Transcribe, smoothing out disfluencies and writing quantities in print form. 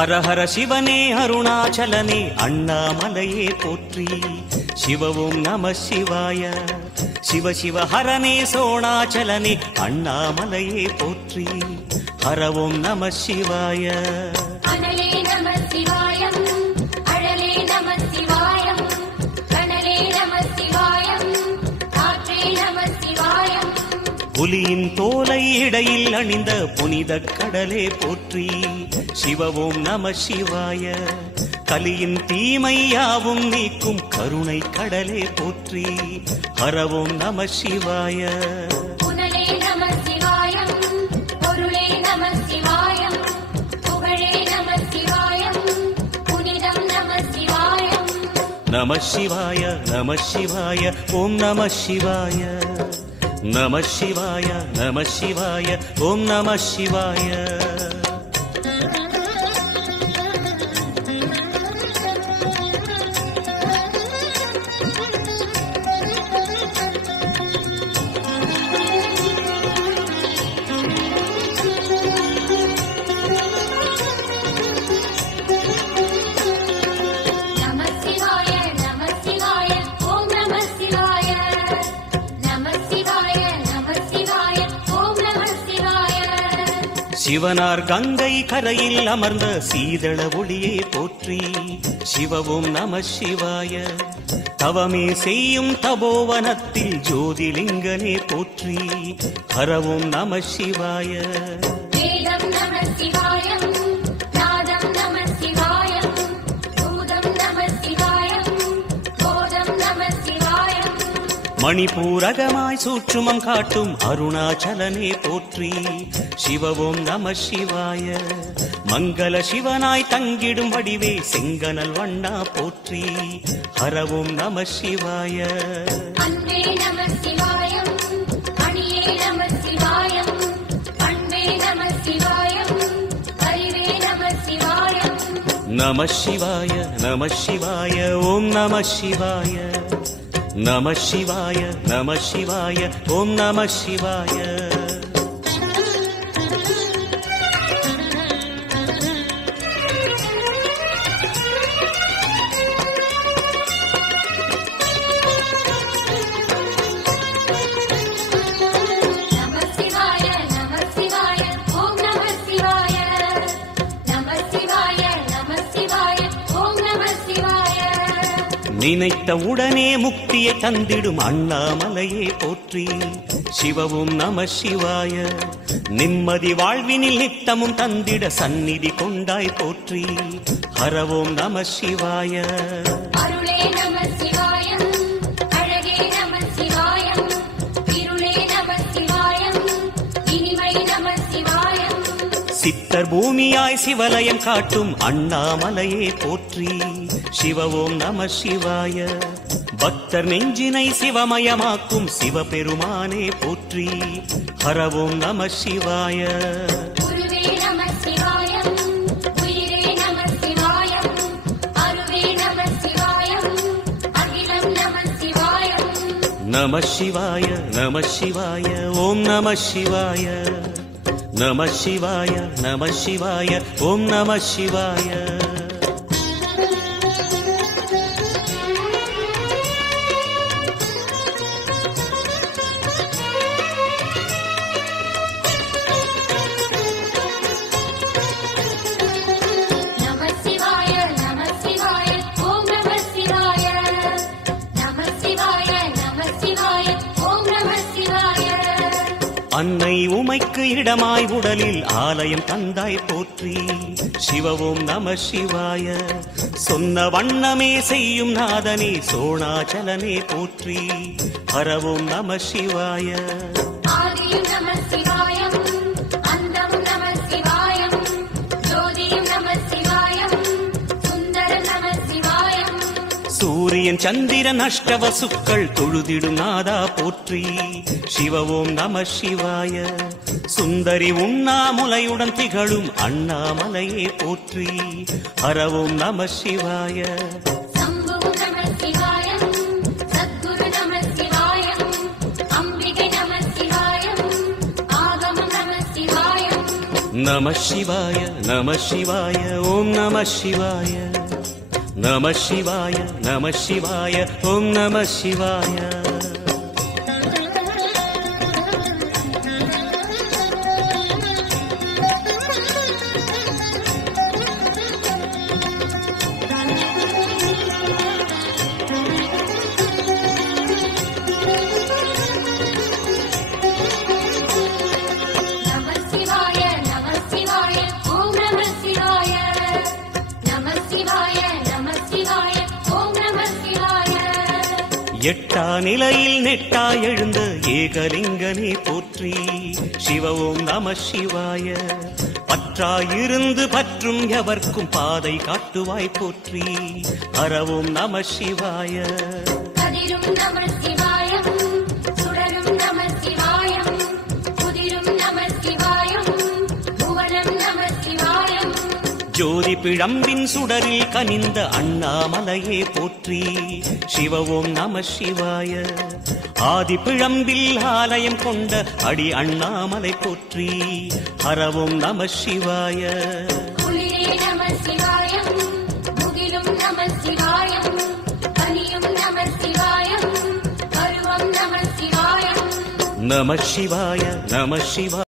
ஹர ஹர சிவனே அருணாச்சலனே அண்ணாமலையே போற்றி. சிவவும் நம சிவாய. சிவ சிவ ஹரனே சோணாச்சலனே அண்ணாமலையே போற்றி. ஹரவும் நம சிவாய. அனலே நம சிவாயம், அழலே நம சிவாயம், கனலே நம சிவாயம், காற்றே நம சிவாயம். புலியின் தோலை இடையில் அணிந்த புனித கடலே போற்றி. சிவவும் நம சிவாய. கலியின் தீமையாவும் நீக்கும் கருணை கடலே போற்றி. ஹரவும் நம சிவாய. புனலே நம சிவாயம், பொருளே நம சிவாயம், புகழே நம சிவாயம், புனிதம் நம சிவாயம். நம சிவாய நம சிவாய ஓம் நம சிவாய. நம சிவாய நம சிவாய ஓம் நம சிவாய. சிவனார் கங்கை கரையில் அமர்ந்த சீதள ஒளியே போற்றி. சிவவும் நம சிவாய. தவமே செய்யும் தபோவனத்தில் ஜோதிலிங்கனே போற்றி. ஹரவும் நம சிவாய. வேதம் நம சிவாயம், நாதம் நம சிவாயம், பூதம் நம சிவாயம், போதம் நம சிவாயம். மணிபூரகமாய் சூற்றுமம் காட்டும் அருணாச்சலனே போற்றி. சிவவும் நம சிவாய. மங்கள சிவனாய் தங்கிடும் வடிவே செங்கனல் வண்ணா போற்றி. ஹரவும் நம சிவாய. அன்பே நம சிவாயம், அணியே நம சிவாயம், அன்பே நம சிவாயம், அறிவே நம சிவாயம். நம சிவாய நம சிவாய ஓம் நம சிவாய. நம சிவாய நம சிவாய ஓம் நம சிவாய. நினைத்த உடனே முக்தியை தந்திடும் அண்ணாமலையே போற்றி. சிவவும் நம சிவாய. நிம்மதி வாழ்வினில் நித்தமும் தந்திட சந்நிதி கொண்டாய் போற்றி. ஹரவோம் நம சிவாய. அருளே நம சிவாயம், அழகே நம சிவாயம், இருளே நம சிவாயம், இனிமை நம சிவாயம். சித்தர் பூமியாய் சிவலயம் காட்டும் அண்ணாமலையே போற்றி. சிவவோம் நம சிவாய. பக்தர் நெஞ்சினை சிவமயமாக்கும் சிவபெருமானே போற்றி. ஹரவோம் நம சிவாய. குருவே நம சிவாயம், உயிரே நம சிவாயம், அருவே நம சிவாயம், அகிலம் நம சிவாயம். நம சிவாய நம சிவாய ஓம் நம சிவாய. நம சிவாய நம சிவாய ஓம் நம சிவாய. அன்னை உமைக்கு இடமாய் உடலில் ஆலயம் தந்தாய் போற்றி. சிவவோம் நம சிவாய. சொன்ன வண்ணமே செய்யும் நாதனே சோணாச்சலனே போற்றி. ஹரவோம் நம சிவாய. ஆதியும் நம சிவாயம், அந்தம் நம சிவாயம், ஜோதியும் நம சிவாயம், சுந்தர நம சிவாயம். சூரியன் சந்திரன் அஷ்டவசுக்கள் தொழுதிடும் நாதா போற்றி. சிவவோம் நம சிவாய. சுந்தரி உண்ணாமுலையுடன் திகழும் அண்ணாமலையே போற்றி. ஹரவோம் நம சிவாய. சம்பு நம சிவாயம், சத்குரு நம சிவாயம், அம்பிகை நம சிவாயம், ஆகமம் நம சிவாயம். நம சிவாய நம சிவாய ஓம் நம சிவாய நம சிவாய நம சிவாய ஓம் நம சிவாய எட்டா நிலையில் நெட்டா எழுந்த ஏகலிங்கனே போற்றி சிவ ஓம் நம சிவாய பற்றாயிருந்து பற்றும் எவர்க்கும் பாதை காட்டுவாய் போற்றி ஹர ஓம் நம சிவாய கதிரும் நம சிவாயம் சுடரும் நம சிவாயம் புதிரும் நம சிவாயம் புவனம் நம சிவாயம் ஜோதி பிழம்பின் சுடரில் கனிந்த அண்ணாமலையே போற்றி சிவ ஓம் நம சிவாய ஆதி பிழம்பில் ஆலயம் கொண்ட அடி அண்ணாமலை போற்றி ஹர ஓம் நம சிவாய குளிரே நம சிவாயம் முகிலும் நம சிவாயம் கனியும் நம சிவாயம் கருவம் நம சிவாயம் நம சிவாய நம சிவாய